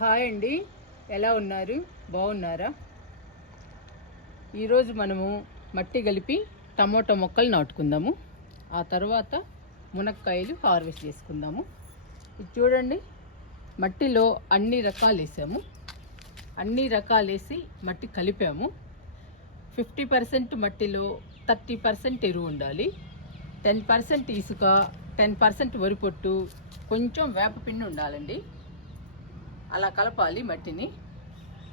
Hi అండి, ఎలా ఉన్నారు? బాగున్నారా? ఈరోజు మనము మట్టి కలిపి టమోటా మొక్కలు నాటుకుందాము. ఆ తర్వాత మునక్కాయలు హార్వెస్ట్ చేసుకుందాము. ఇది చూడండి, మట్టిలో అన్ని రకాలు వేసాము. అన్ని రకాలు వేసి మట్టి కలిపాము. 50% మట్టిలో 30% ఎరువు ఉండాలి, 10% ఇసుక, 10% వరి పొట్టు, కొంచెం వేపపిండి ఉండాలండి. అలా కలపాలి మట్టిని.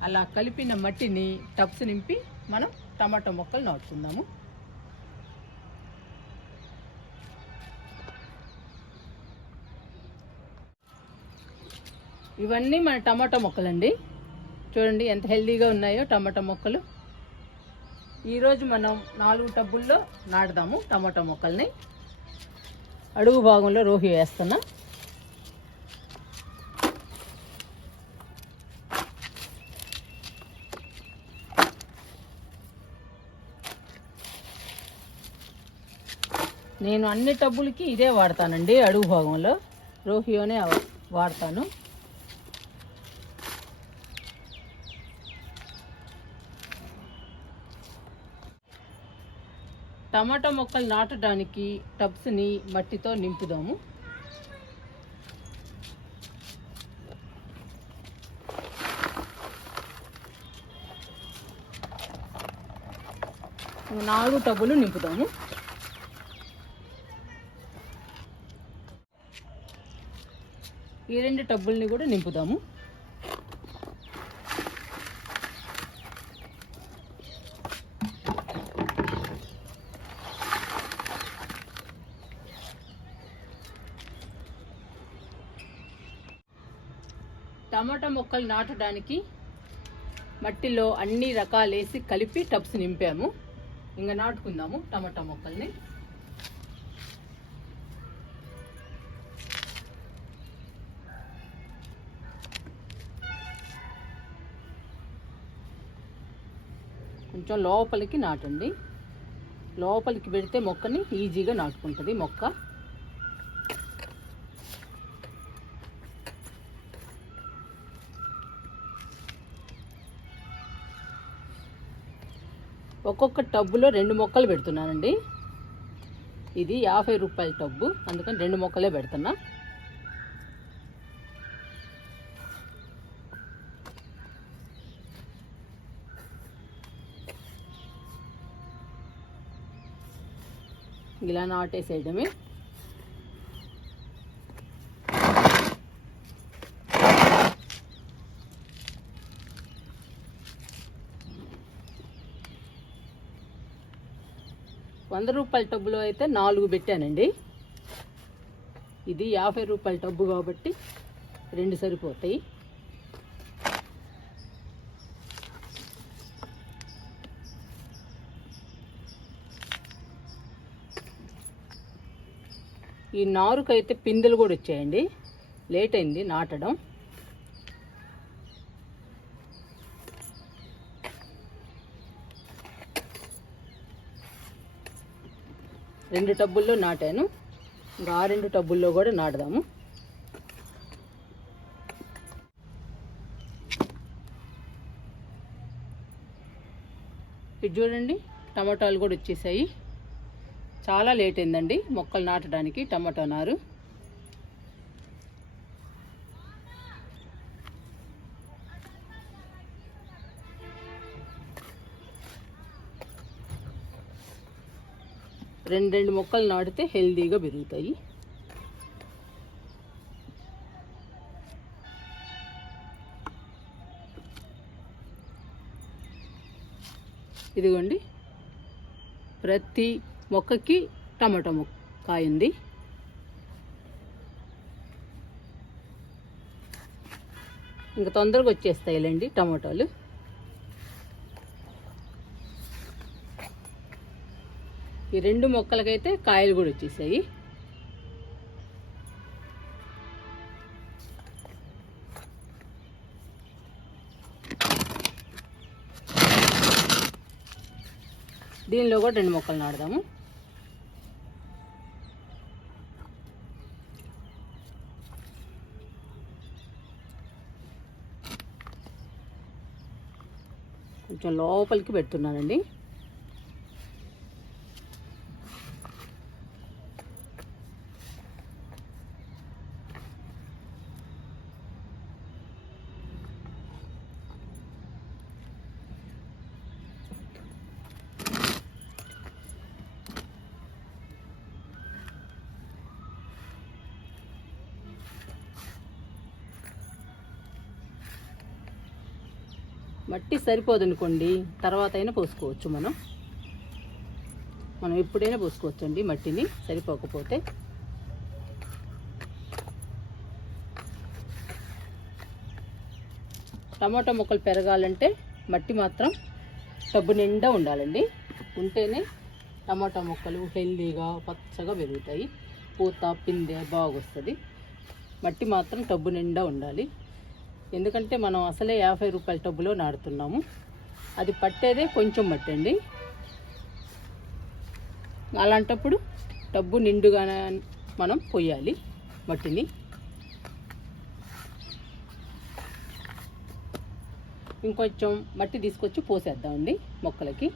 అలా కలిపిన మట్టిని టబ్స్ నింపి మనం టమాటా మొక్కలు నాటుకుందాము. ఇవన్నీ మన టమాటా మొక్కలండి. చూడండి ఎంత హెల్దీగా ఉన్నాయో టమాటా మొక్కలు. ఈరోజు మనం 4 టబ్బుల్లో నాటుదాము టమాటా మొక్కల్ని. అడుగు భాగంలో రోహి వేస్తున్నా. నేను అన్ని టబ్బులకి ఇదే వాడతానండి. అడుగు భాగంలో రోహియోనే వాడతాను. టమాటా మొక్కలు నాటడానికి టబ్స్ని మట్టితో నింపుదాము. నాలుగు టబ్బులు నింపుదాము. ఈ 2 టబ్బుల్ని కూడా నింపుదాము. టమాటా మొక్కలు నాటడానికి మట్టిలో అన్ని రకాలు వేసి కలిపి టబ్స్ నింపాము. ఇంకా నాటుకుందాము టమాటా మొక్కల్ని. కొంచెం లోపలికి నాటండి. లోపలికి పెడితే మొక్కని ఈజీగా నాటుకుంటుంది మొక్క. ఒక్కొక్క టబ్బులో 2 మొక్కలు పెడుతున్నానండి. ఇది 50 రూపాయల టబ్బు, అందుకని 2 మొక్కలే పెడుతున్నా. ఇలా నాటేసేయడమే. ₹100 టబ్బులో అయితే 4 పెట్టానండి. ఇది 50 రూపాయల టబ్బు కాబట్టి 2 సరిపోతాయి. ఈ నారుకైతే పిందెలు కూడా వచ్చాయండి. లేట్ అయింది నాటడం. రెండు టబ్బుల్లో నాటాను. ఇంకా ఆ 2 టబ్బుల్లో కూడా నాటుదాము. ఇది చూడండి, టమాటాలు కూడా వచ్చేసాయి. చాలా లేట్ అయిందండి మొక్కలు నాటడానికి టమాటా నారు. రెండు మొక్కలు నాటితే హెల్దీగా పెరుగుతాయి. ఇదిగోండి, ప్రతి మొక్కకి టమాటా కాయ ఉంది. ఇంకా తొందరగా వచ్చేస్తాయిలేండి టమాటాలు. ఈ 2 మొక్కలకైతే కాయలు కూడా వచ్చేసాయి. దీనిలో కూడా 2 మొక్కలు నాటుదాము. కొంచెం లోపలికి పెడుతున్నానండి. మట్టి సరిపోదనుకోండి తర్వాత అయినా పోసుకోవచ్చు. మనం ఎప్పుడైనా పోసుకోవచ్చు అండి మట్టిని సరిపోకపోతే. టమాటా మొక్కలు పెరగాలంటే మట్టి మాత్రం టబ్బు నిండా ఉండాలండి. ఉంటేనే టమాటా మొక్కలు హెల్దీగా పచ్చగా పెరుగుతాయి, పూత పిందె బాగొస్తుంది. మట్టి మాత్రం టబ్బు నిండా ఉండాలి. ఎందుకంటే మనం అసలే 50 రూపాయల టబ్బులో నాడుతున్నాము. అది పట్టేదే కొంచెం మట్టి అండి. అలాంటప్పుడు టబ్బు నిండుగా మనం పొయ్యాలి మట్టిని. ఇంకొంచెం మట్టి తీసుకొచ్చి పోసేద్దామండి మొక్కలకి.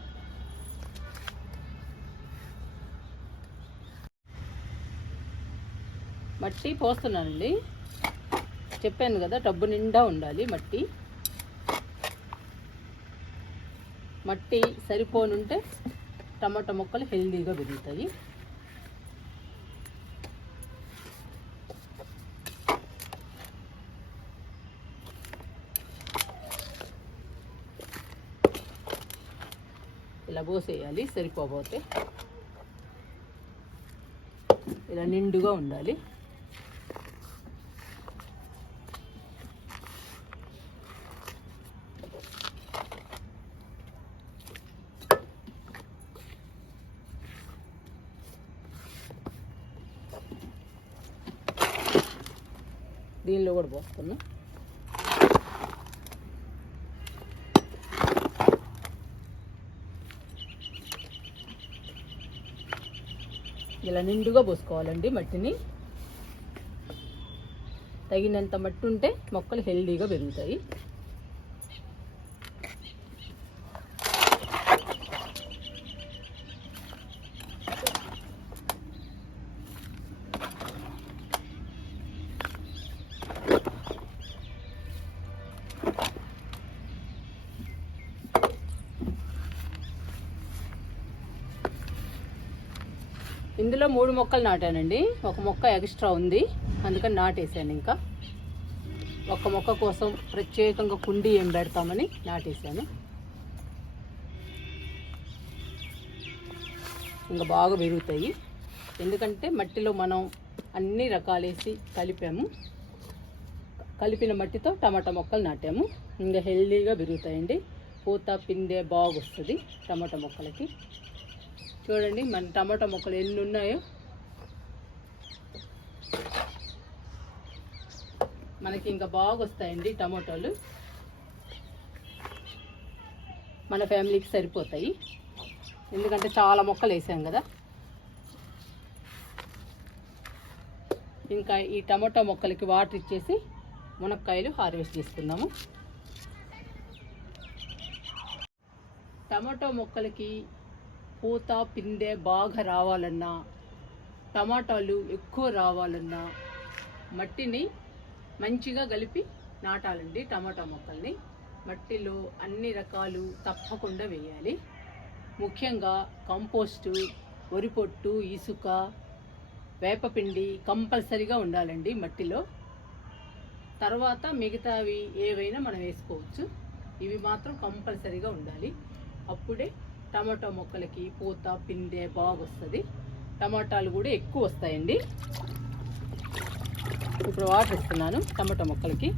మట్టి పోస్తున్నానండి. చెప్పాను కదా టబ్బు నిండా ఉండాలి మట్టి. మట్టి సరిపోనుంటే టమాటా మొక్కలు హెల్దీగా పెరుగుతాయి. ఇలా పోసేయాలి. సరిపోతే ఇలా నిండుగా ఉండాలి. దీనిలో కూడా పోస్తున్నా. ఇలా నిండుగా పోసుకోవాలండి మట్టిని. తగినంత మట్టి ఉంటే మొక్కలు హెల్దీగా పెరుగుతాయి. ఇందులో 3 మొక్కలు నాటానండి. ఒక మొక్క ఎక్స్ట్రా ఉంది, అందుకని నాటేసాను. ఇంకా ఒక మొక్క కోసం ప్రత్యేకంగా కుండీ ఏం పెడతామని నాటేసాను. ఇంకా బాగా పెరుగుతాయి. ఎందుకంటే మట్టిలో మనం అన్ని రకాలేసి కలిపాము. కలిపిన మట్టితో టమాటా మొక్కలు నాటాము. ఇంకా హెల్దీగా పెరుగుతాయండి. పూత పిందె బాగొస్తుంది టమాటా మొక్కలకి. చూడండి మన టమాటా మొక్కలు ఎన్ని ఉన్నాయో. మనకి ఇంకా బాగా వస్తాయండి టమాటాలు. మన ఫ్యామిలీకి సరిపోతాయి. ఎందుకంటే చాలా మొక్కలు వేసాం కదా. ఇంకా ఈ టమాటా మొక్కలకి వాటర్ ఇచ్చేసి మునక్కాయలు హార్వెస్ట్ చేసుకుందాము. టమాటా మొక్కలకి పూత పిందె బాగా రావాలన్నా, టమాటాలు ఎక్కువ రావాలన్నా మట్టిని మంచిగా కలిపి నాటాలండి. టమాటా మొక్కల్ని మట్టిలో అన్ని రకాలు తప్పకుండా వేయాలి. ముఖ్యంగా కంపోస్టు, వరి పొట్టు, ఇసుక, వేపపిండి కంపల్సరీగా ఉండాలండి మట్టిలో. తర్వాత మిగతావి ఏవైనా మనం వేసుకోవచ్చు. ఇవి మాత్రం కంపల్సరీగా ఉండాలి. అప్పుడే టమాటా మొక్కలకి పూత పిందె బాగొస్తుంది. టమాటాలు కూడా ఎక్కువ వస్తాయండి. ఇప్పుడు వాటర్ ఇస్తున్నాను టమాటా మొక్కలకి.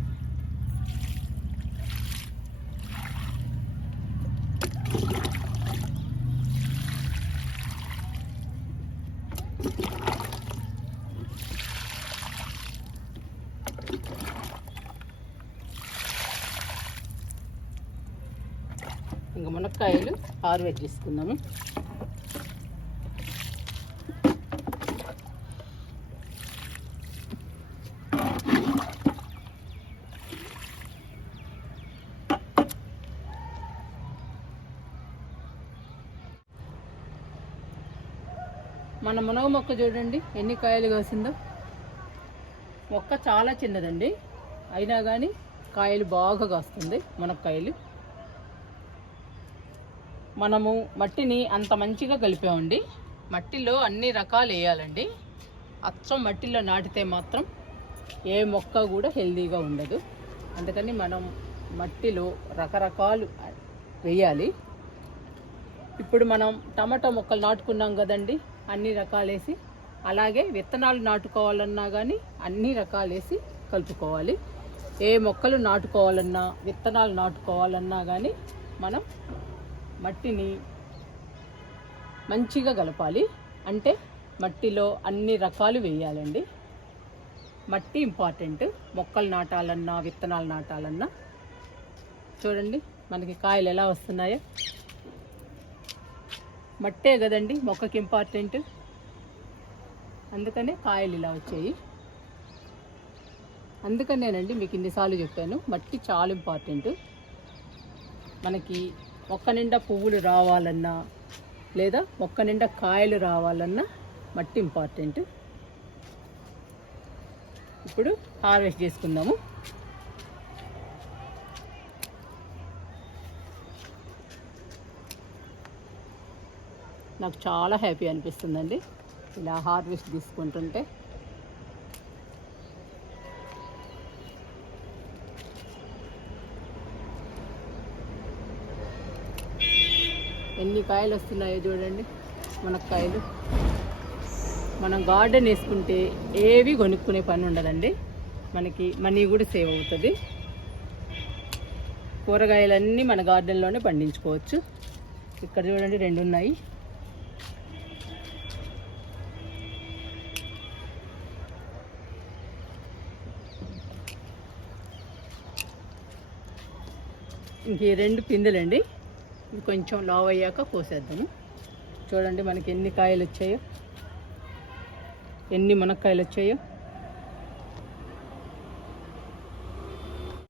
ఇంకా మునక్కాయలు హార్వెస్ట్ చేసుకుందాము. మన మునగ మొక్క చూడండి ఎన్ని కాయలు కాసిందో. మొక్క చాలా చిన్నదండి, అయినా కానీ కాయలు బాగా కాస్తుంది మునక్కాయలు. మనము మట్టిని అంత మంచిగా కలిపామండి. మట్టిలో అన్ని రకాలు వేయాలండి. అచ్చం మట్టిలో నాటితే మాత్రం ఏ మొక్క కూడా హెల్తీగా ఉండదు. అందుకని మనం మట్టిలో రకరకాలు వేయాలి. ఇప్పుడు మనం టమాటా మొక్కలు నాటుకున్నాం కదండి, అన్ని రకాలు వేసి. అలాగే విత్తనాలు నాటుకోవాలన్నా కానీ అన్ని రకాలు వేసి కలుపుకోవాలి. ఏ మొక్కలు నాటుకోవాలన్నా విత్తనాలు నాటుకోవాలన్నా కానీ మనం మట్టిని మంచిగా కలపాలి. అంటే మట్టిలో అన్ని రకాలు వేయాలండి. మట్టి ఇంపార్టెంట్ మొక్కలు నాటాలన్నా విత్తనాలు నాటాలన్నా. చూడండి మనకి కాయలు ఎలా వస్తున్నాయో. మట్టే కదండి మొక్కకి ఇంపార్టెంట్, అందుకనే కాయలు ఇలా వచ్చాయి. అందుకనేనండి మీకు ఇన్నిసార్లు చెప్పాను, మట్టి చాలా ఇంపార్టెంట్. మనకి మొక్క నిండా పువ్వులు రావాలన్నా లేదా మొక్క నిండా కాయలు రావాలన్నా మట్టి ఇంపార్టెంట్. ఇప్పుడు హార్వెస్ట్ చేసుకుందాము. నాకు చాలా హ్యాపీ అనిపిస్తుందండి ఇలా హార్వెస్ట్ తీసుకుంటుంటే. ఎన్ని కాయలు వస్తున్నాయో చూడండి మునక్కాయలు. మనం గార్డెన్ వేసుకుంటే ఏవి కొనుక్కునే పని ఉండదండి, మనకి మనీ కూడా సేవ్ అవుతుంది. కూరగాయలన్నీ మన గార్డెన్లోనే పండించుకోవచ్చు. ఇక్కడ చూడండి 2 ఉన్నాయి. ఇంక 2 పిందెలండి. ఇది కొంచెం లావ్ అయ్యాక కోసేద్దాము. చూడండి మనకి ఎన్ని కాయలు వచ్చాయో, ఎన్ని మునక్కాయలు వచ్చాయో.